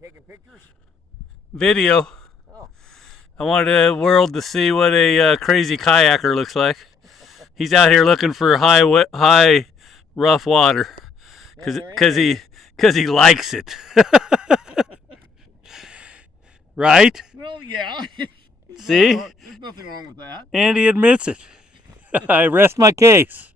taking pictures? Video. Oh. I wanted the world to see what a crazy kayaker looks like. He's out here looking for high, rough water, because he likes it. Right? Well, yeah. See? There's nothing wrong with that. And he admits it. I rest my case.